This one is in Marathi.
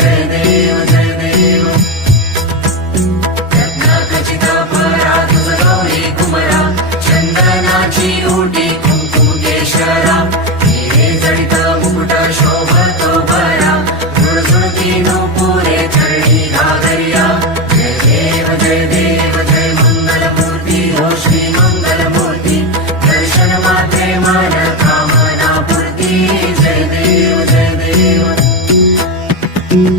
जय देव जय देव रत्नाखचिता परा तुझलोरी कुमरा चंदनाची ओटी कुंकुम केशरा हिरे जडित मुकुट शोभतो बरा झुळझुळती नुपुर